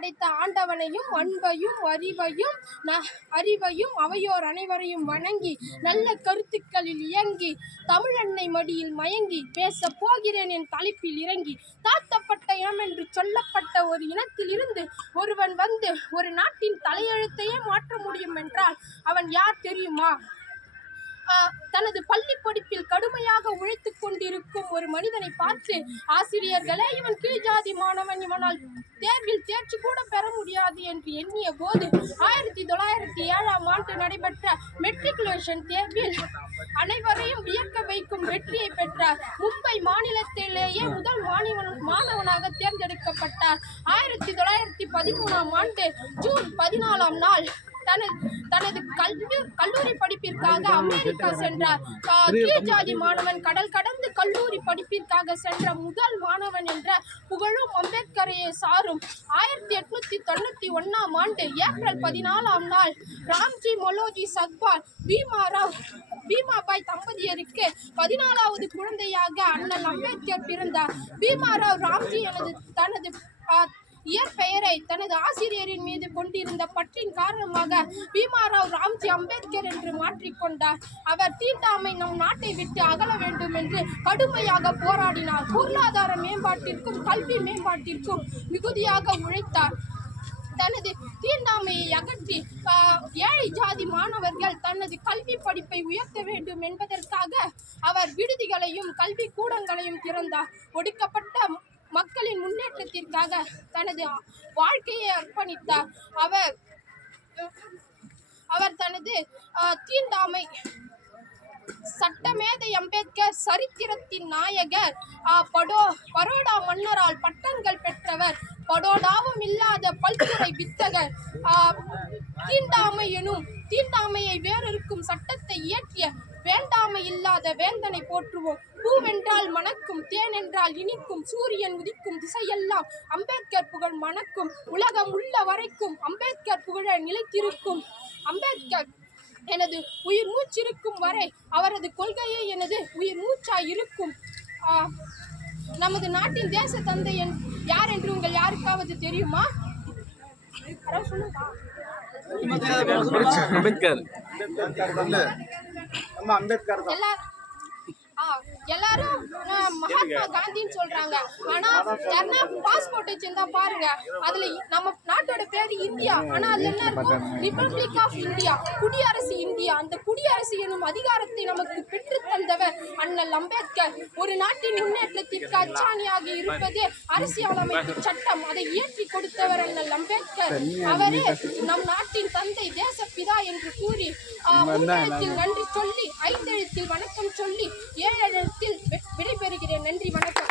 படைத்த ஆண்டவனையும் அன்பையும் அறிவையும் அவையோர் அனைவரையும் வணங்கி நல்ல கருத்துக்களில் இயங்கி தமிழன்னை மடியில் மயங்கி பேச போகிறேன் என் தலைப்பில் இறங்கி. தாழ்த்தப்பட்ட இனம் என்று சொல்லப்பட்ட ஒரு இனத்தில் இருந்து ஒருவன் வந்து ஒரு நாட்டின் தலையெழுத்தையே மாற்ற முடியும் என்றால் அவன் யார் தெரியுமா? தனது பள்ளி படிப்பில் கடுமையாக உழைத்துக் கொண்டிருக்கும் ஒரு மனிதனை பார்த்து ஆசிரியர்களே இவன் கீழ் ஜாதி மாணவன், இவனால் தேர்வில் தேர்ச்சி கூட பெற முடியாது என்று எண்ணிய போது 1907ஆம் ஆண்டு நடைபெற்ற மெட்ரிகுலேஷன் தேர்வில் அனைவரையும் வியக்க வைக்கும் வெற்றியை பெற்றார். மும்பை மாநிலத்திலேயே முதல் மாணவனாக தேர்ந்தெடுக்கப்பட்டார். 1913ஆம் ஆண்டு ஜூன் 14ஆம் நாள் தனது கல்லூரி படிப்பிற்காக அமெரிக்கா சென்றார். கீழ் ஜாதி மாணவன் கடல் கடந்து கல்லூரி படிப்பிற்காக சென்ற முதல் மாணவன் என்ற புகழும் அம்பேத்கரையே சாரும். 1891ஆம் ஆண்டு ஏப்ரல் 14ஆம் நாள் ராம்ஜி மொலோஜி சக்பால் பீமாபாய் தம்பதியருக்கு 14வது குழந்தையாக அண்ணல் அம்பேத்கர் பிறந்தார். பீமாராவ் ராம்ஜி தனது இயற்பெயரை தனது ஆசிரியரின் மீது கொண்டிருந்த பற்றின் காரணமாக பீமாராவ் ராம்ஜி அம்பேத்கர் என்று மாற்றிக்கொண்டார். அவர் தீண்டாமை நம் நாட்டை விட்டு அகல வேண்டும் என்று கடுமையாக போராடினார். பொருளாதார மேம்பாட்டிற்கும் கல்வி மேம்பாட்டிற்கும் மிகுதியாக உழைத்தார். தனது தீண்டாமையை அகற்றி ஏழை ஜாதி மாணவர்கள் தனது கல்வி படிப்பை உயர்த்த வேண்டும் என்பதற்காக அவர் விடுதிகளையும் கல்வி கூடங்களையும் திறந்தார். ஒடுக்கப்பட்ட மக்களின் முன்னேற்றத்திற்காக தனது வாழ்க்கையை அர்ப்பணித்தார். அவர் தனது தீண்டாமை சட்டமேதை அம்பேத்கர் சரித்திரத்தின் நாயகர், பரோடா மன்னரால் பட்டங்கள் பெற்றவர், படோடாவும் இல்லாத பல்துறை வித்தகர், தீண்டாமையை வேறறுக்கும் சட்டத்தை இயற்றிய வேண்டாமை இல்லாத வேந்தனை போற்றுவோம். பூவென்றால் மணக்கும், தேன் என்றால் இனிக்கும், சூரியன் உதிக்கும் திசையெல்லாம் அம்பேத்கர் புகழ் மணக்கும், உலகம் உள்ள வரைக்கும் அம்பேத்கர் புகழ நிலைத்திருக்கும். அம்பேத்கர் எனது உயிர் மூச்சிருக்கும் வரை அவரது கொள்கையே எனது உயிர் மூச்சாய் இருக்கும். நமது நாட்டின் தேச தந்தை யார் என்று உங்கள் யாருக்காவது தெரியுமா? எல்லாரும் மகாத்மா காந்தின்னு சொல்றாங்க. ஆனா யாருன்னா பாஸ்போர்ட் வச்சிருந்தா பாருங்க, அதுல நம்ம நாட்டோட பேரு இந்தியா, ஆனா அதுல என்ன இருக்கும்? ரிபப்ளிக் ஆஃப் இந்தியா, குடியரசு இந்தியா. அந்த குடியரசு எனும் அதிகாரத்தை நமக்கு பெற்று தந்தவர் அண்ணல் அம்பேத்கர். ஒரு நாட்டின் முன்னேற்றத்திற்கு அச்சாணியாக இருப்பது அரசியலமைப்பு சட்டம். அதை இயற்றி கொடுத்தவர் அண்ணல் அம்பேத்கர். அவரே நம் நாட்டின் தந்தை, தேசப்பிதா என்று கூறி 3 எழுத்தில் நன்றி சொல்லி 5 எழுத்தில் வணக்கம் சொல்லி 7 எழுத்தில் விடைபெறுகிறேன். நன்றி, வணக்கம்.